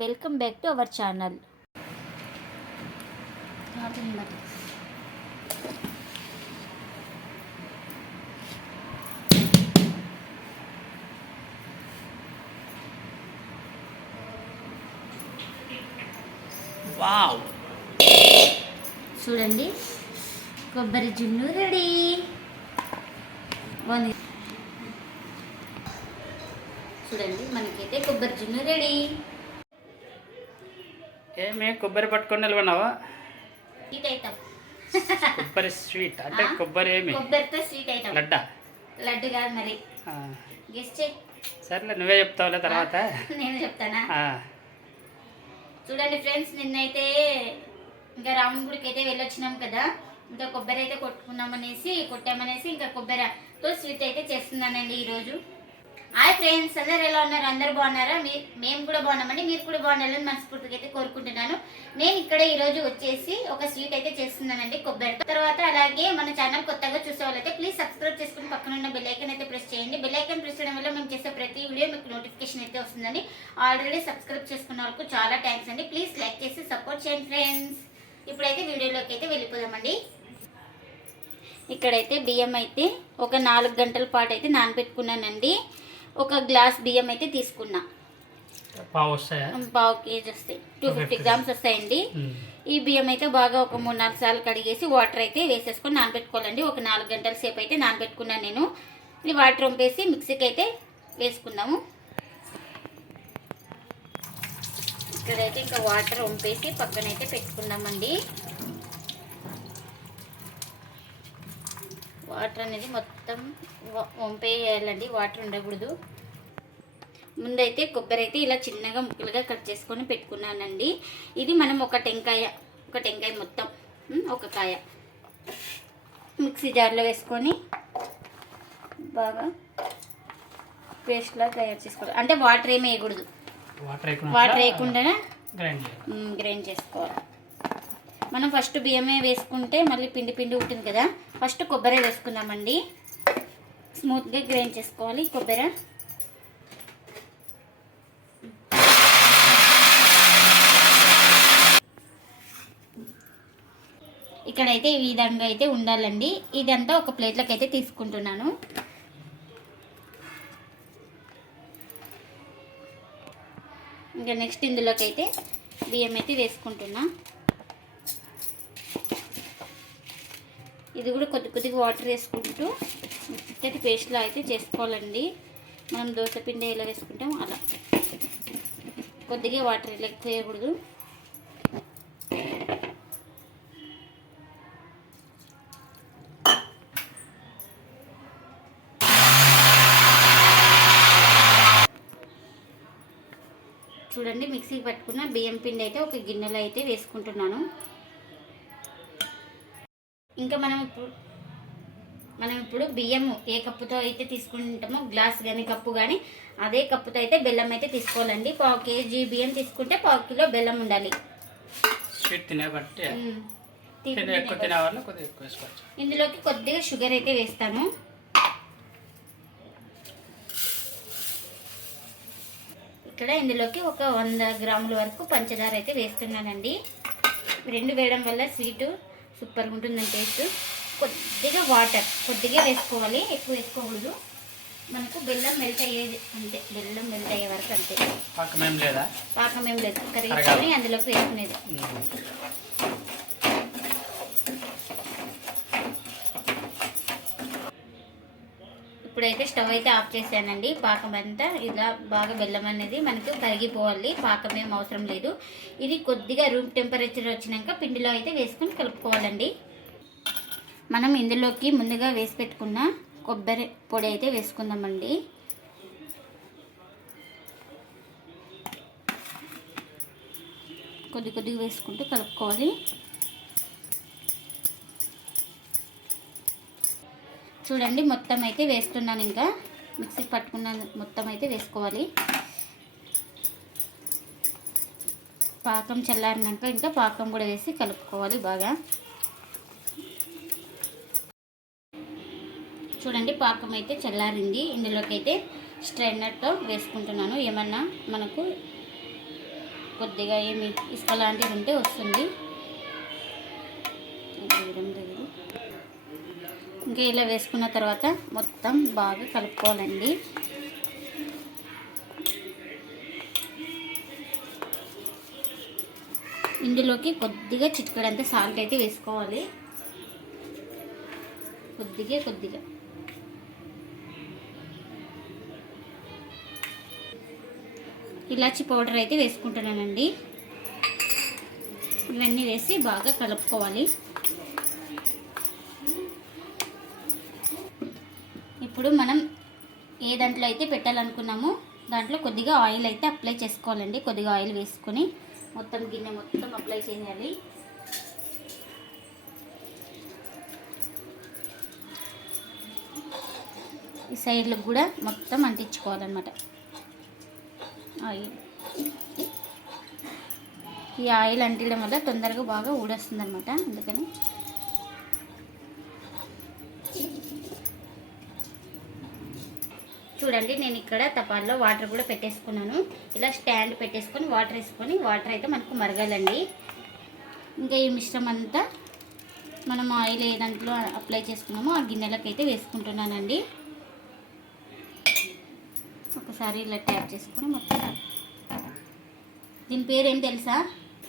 Welcome back to our channel. Wow. చూడండి కొబ్బరి జున్ను రెడీ. చూడండి మనకైతే కొబ్బరి జున్ను రెడీ. ఏమే కొబ్బరి పట్టుకొని నిలవన్నావా ఐటమ్ కొబ్బరి స్వీట్ అంటే? కొబ్బరి ఏమి? లడ్డా. లడ్డు కాదు మరి. సర్లే నువ్వే చెప్తావులే తర్వాత. నేను చెప్తానా? చూడండి ఫ్రెండ్స్ నిన్నైతే ఇంకా రావణ గుడికి అయితే వెళ్ళొచ్చినాం కదా. ఇంకా కొబ్బరి అయితే కొట్టుకున్నామనేసి కొట్టామనేసి ఇంకా కొబ్బరితో స్వీట్ అయితే చేస్తున్నానండి ఈరోజు. హాయ్ ఫ్రెండ్స్ అందరు ఎలా ఉన్నారు? అందరు బాగున్నారా? మీ మేము కూడా బాగున్నామండి. మీరు కూడా బాగుండాలని మనస్ఫూర్తిగా అయితే కోరుకుంటున్నాను. నేను ఇక్కడ ఈరోజు వచ్చేసి ఒక స్వీట్ అయితే చేస్తున్నానండి కొబ్బరి. తర్వాత అలాగే మన ఛానల్ కొత్తగా చూసే వాళ్ళైతే ప్లీజ్ సబ్స్క్రైబ్ చేసుకుని పక్కన ఉన్న బెల్లైకన్ అయితే ప్రెస్ చేయండి. బెల్లైకన్ ప్రెస్ చేయడం వల్ల మేము చేసే ప్రతి వీడియో మీకు నోటిఫికేషన్ అయితే వస్తుందండి. ఆల్రెడీ సబ్స్క్రైబ్ చేసుకున్న వాళ్ళకు చాలా థ్యాంక్స్ అండి. ప్లీజ్ లైక్ చేసి సపోర్ట్ చేయండి ఫ్రెండ్స్ ఇప్పుడైతే వీడియోలోకి అయితే వెళ్ళిపోదామండి. ఇక్కడైతే బియ్యం అయితే ఒక నాలుగు గంటల పాటు అయితే నానబెట్టుకున్నానండి. ఒక గ్లాస్ బియ్యం అయితే తీసుకున్నా. పావు వస్తాయా? పావు కేజీ వస్తాయి. టూ ఫిఫ్టీ గ్రామ్స్ వస్తాయండి. ఉమ్. ఈ బియ్యం అయితే బాగా ఒక మూడు నాలుగు సార్లు కడిగేసి వాటర్ అయితే వేసేసుకొని నానబెట్టుకోవాలండి. ఒక నాలుగు గంటల సేపు అయితే నానబెట్టుకున్నాను నేను. ఈ వాటర్ వంపేసి మిక్సీకి అయితే వేసుకుందాము ఇక్కడైతే ఇంకా వాటర్ వంపేసి పక్కనైతే పెట్టుకుందామండి వాటర్ అనేది మొత్తం వంపేయాలండి. వాటర్ ఉండకూడదు. ముందైతే కొబ్బరి అయితే ఇలా చిన్నగా ముక్కలుగా కట్ చేసుకొని పెట్టుకున్నానండి. ఇది మనం ఒక టెంకాయ ఒక టెంకాయ మొత్తం ఒక కాయ మిక్సీ జార్లో వేసుకొని బాగా పేస్ట్లా తయారు చేసుకోవాలి. అంటే వాటర్ ఏమి వేయకూడదు. వాటర్ వేయకుండా గ్రైండ్ చేసుకోవాలి. మనం ఫస్ట్ బియ్యమే వేసుకుంటే మళ్ళీ పిండి పిండి ఉంటుంది కదా. ఫస్ట్ కొబ్బరి వేసుకుందామండి. స్మూత్గా గ్రైండ్ చేసుకోవాలి కొబ్బరి. ఇక్కడైతే ఈ విధంగా అయితే ఉండాలండి. ఇదంతా ఒక ప్లేట్లోకి అయితే తీసుకుంటున్నాను. ఇంకా నెక్స్ట్ ఇందులోకి అయితే బియ్యం అయితే వేసుకుంటున్నా. ఇది కూడా కొద్ది కొద్దిగా వాటర్ వేసుకుంటూ మెత్తటి పేస్ట్లో అయితే చేసుకోవాలండి. మనం దోశ పిండి ఎలా వేసుకుంటాం అలా. కొద్దిగా వాటర్ ఇలా చేయకూడదు వేయకూడదు చూడండి మిక్సీకి పట్టుకున్న బియ్యం పిండి అయితే ఒక గిన్నెలో అయితే వేసుకుంటున్నాను. ఇంకా మనం ఇప్పుడు మనం ఇప్పుడు బియ్యము ఏ కప్పుతో అయితే తీసుకుంటామో గ్లాస్ కానీ కప్పు కానీ అదే కప్పుతో అయితే బెల్లం అయితే తీసుకోవాలండి. పావు కేజీ బియ్యం తీసుకుంటే పావు కిలో బెల్లం ఉండాలి. ఇందులోకి కొద్దిగా షుగర్ అయితే వేస్తాను ఇక్కడ ఇందులోకి ఒక వంద గ్రాముల వరకు పంచదార అయితే వేస్తున్నానండి. రెండు వేయడం వల్ల స్వీటు సూపర్గా ఉంటుందని టేస్ట్. కొద్దిగా వాటర్ కొద్దిగా వేసుకోవాలి ఎక్కువ వేసుకోకూడదు. మనకు బెల్లం మెల్ట్ అయ్యేది అంతే బెల్లం మెల్ట్ అయ్యే వరకు అంతే. పాకం ఏం లేదా? పాకం ఏం లేదు కరిగించుకొని అందులోకి వేసుకునేది. ఇప్పుడైతే స్టవ్ అయితే ఆఫ్ చేశానండి. పాకం అంతా ఇలా బాగా బెల్లం అనేది మనకు కరిగిపోవాలి. పాకం ఏం అవసరం లేదు. ఇది కొద్దిగా రూమ్ టెంపరేచర్ వచ్చినాక పిండిలో అయితే వేసుకొని కలుపుకోవాలండి. మనం ఇందులోకి ముందుగా వేసి పెట్టుకున్న కొబ్బరి పొడి అయితే వేసుకుందామండి. కొద్ది కొద్దిగా వేసుకుంటూ కలుపుకోవాలి. చూడండి మొత్తం అయితే వేస్తున్నాను ఇంకా. మిక్సీ పట్టుకున్న మొత్తం అయితే వేసుకోవాలి. పాకం చల్లారినాక ఇంకా పాకం కూడా వేసి కలుపుకోవాలి బాగా. చూడండి పాకం అయితే చల్లారింది. ఇందులోకి అయితే స్ట్రైనర్తో వేసుకుంటున్నాను. ఏమన్నా మనకు కొద్దిగా ఏమి ఇసుక లాంటిది ఉంటే వస్తుంది. ఇంకా ఇలా వేసుకున్న తర్వాత మొత్తం బాగా కలుపుకోవాలండి. ఇందులోకి కొద్దిగా చిటికడంతా సాల్ట్ అయితే వేసుకోవాలి. కొద్దిగా కొద్దిగా. ఇలాచి పౌడర్ అయితే వేసుకుంటున్నానండి. ఇవన్నీ వేసి బాగా కలుపుకోవాలి. ఇప్పుడు మనం ఏ దాంట్లో అయితే పెట్టాలనుకున్నామో దాంట్లో కొద్దిగా ఆయిల్ అయితే అప్లై చేసుకోవాలండి. కొద్దిగా ఆయిల్ వేసుకొని మొత్తం గిన్నె మొత్తం అప్లై చేయాలి. ఈ సైడ్లకు కూడా మొత్తం అంటించుకోవాలన్నమాట. ఆయిల్. ఈ ఆయిల్ అంటించడం వల్ల తొందరగా బాగా ఊడొస్తుంది అనమాట అందుకని చూడండి నేను ఇక్కడ తపాల్లో వాటర్ కూడా పెట్టేసుకున్నాను. ఇలా స్టాండ్ పెట్టేసుకొని వాటర్ వేసుకొని వాటర్ అయితే మనకు మరగాలండి. ఇంకా ఈ మిశ్రమం అంతా మనం ఆయిల్ ఏ దాంట్లో అప్లై చేసుకున్నామో ఆ గిన్నెలకు అయితే వేసుకుంటున్నానండి. ఒకసారి ఇలా ట్యాప్ చేసుకొని మొత్తం దీని పేరేం తెలుసా?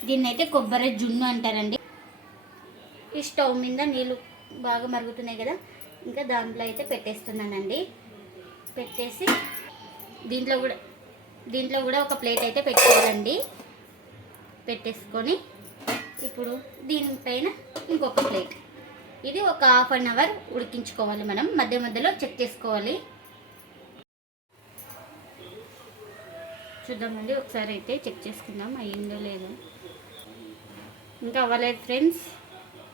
దీన్ని అయితే కొబ్బరి జున్ను అంటారండి. ఈ స్టవ్ మీద నీళ్ళు బాగా మరుగుతున్నాయి కదా ఇంకా దాంట్లో అయితే పెట్టేస్తున్నానండి. పెట్టేసి దీంట్లో కూడా దీంట్లో కూడా ఒక ప్లేట్ అయితే పెట్టుకోవాలండి. పెట్టేసుకొని ఇప్పుడు దీనిపైన ఇంకొక ప్లేట్. ఇది ఒక హాఫ్ అన్ అవర్ ఉడికించుకోవాలి మనం. మధ్య మధ్యలో చెక్ చేసుకోవాలి. చూద్దామండి ఒకసారి అయితే చెక్ చేసుకుందాం అయ్యిందో లేదో. ఇంకా అవ్వలేదు ఫ్రెండ్స్.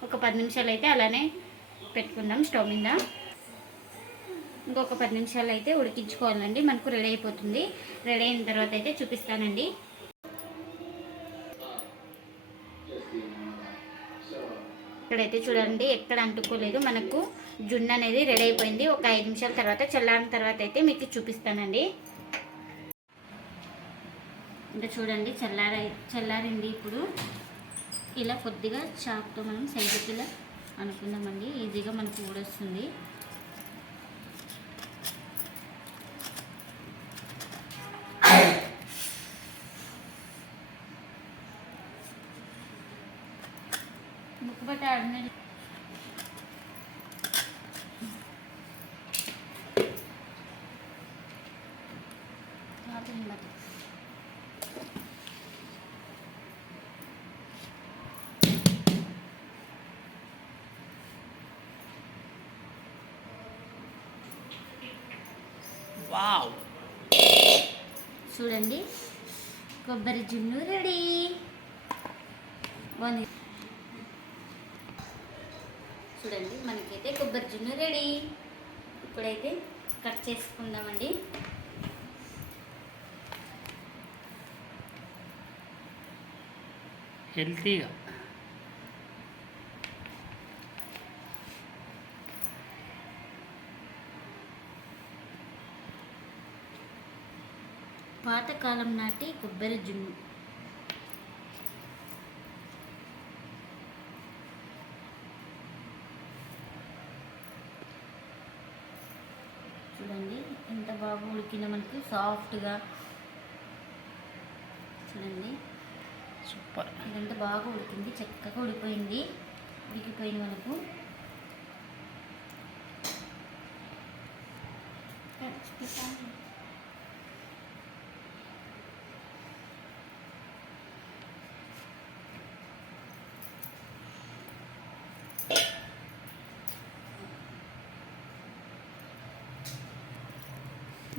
ఒక పది నిమిషాలు అయితే అలానే పెట్టుకుందాం స్టవ్ మీద. ఇంకొక పది నిమిషాలు అయితే ఉడికించుకోవాలండి. మనకు రెడీ అయిపోతుంది. రెడీ అయిన తర్వాత అయితే చూపిస్తానండి. ఇక్కడైతే చూడండి ఎక్కడ అంటుకోలేదు. మనకు జున్ను అనేది రెడీ అయిపోయింది. ఒక ఐదు నిమిషాల తర్వాత చల్లారిన తర్వాత అయితే మీకు చూపిస్తానండి. ఇంకా చూడండి చల్లార చల్లారింది ఇప్పుడు. ఇలా కొద్దిగా చాక్తో మనం సైజుకి ఇలా అనుకుందామండి. ఈజీగా మనకు ఊడొస్తుంది. ఆడిన వావ్ చూడండి కొబ్బరి జున్ను రెడీ. బాగుంది. చూడండి మనకైతే కొబ్బరి జున్ను రెడీ. ఇప్పుడైతే కట్ చేసుకుందామండి. హెల్తీగా. పాతకాలం నాటి కొబ్బరి జున్ను చూడండి ఎంత ఉడికిందో మనకి సాఫ్ట్గా చూడండి. సూపర్. ఇదంతా బాగా ఉడికింది చక్కగా ఉడిపోయింది ఉడికిపోయింది మనకు.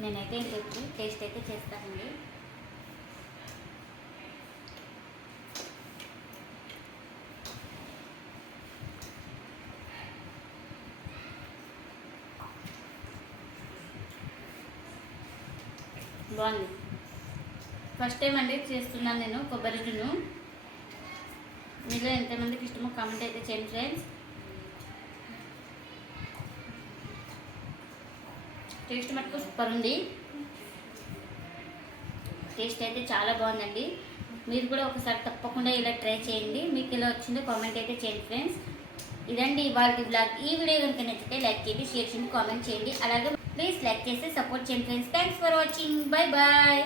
నేనైతే ఇంకొచ్చి టేస్ట్ అయితే చేస్తానండి. బాగుంది. ఫస్ట్ టైం అండి చేస్తున్నాను నేను కొబ్బరి జున్ను. మీలో ఎంతమందికి ఇష్టమో కామెంట్ అయితే చేయండి ఫ్రెండ్స్. టేస్ట్ మటుకు సూపర్ ఉంది. టేస్ట్ అయితే చాలా బాగుందండి. మీరు కూడా ఒకసారి తప్పకుండా ఇలా ట్రై చేయండి. మీకు ఇలా వచ్చిందో కామెంట్ అయితే చేయండి ఫ్రెండ్స్. ఇదండి ఇవాళ బ్లాగ్ ఈ వీడియో కనుక నచ్చితే లైక్ చేయండి షేర్ చేయండి కామెంట్ చేయండి. అలాగే ప్లీజ్ లైక్ చేసి సపోర్ట్ చేయండి friends. Thanks for watching bye bye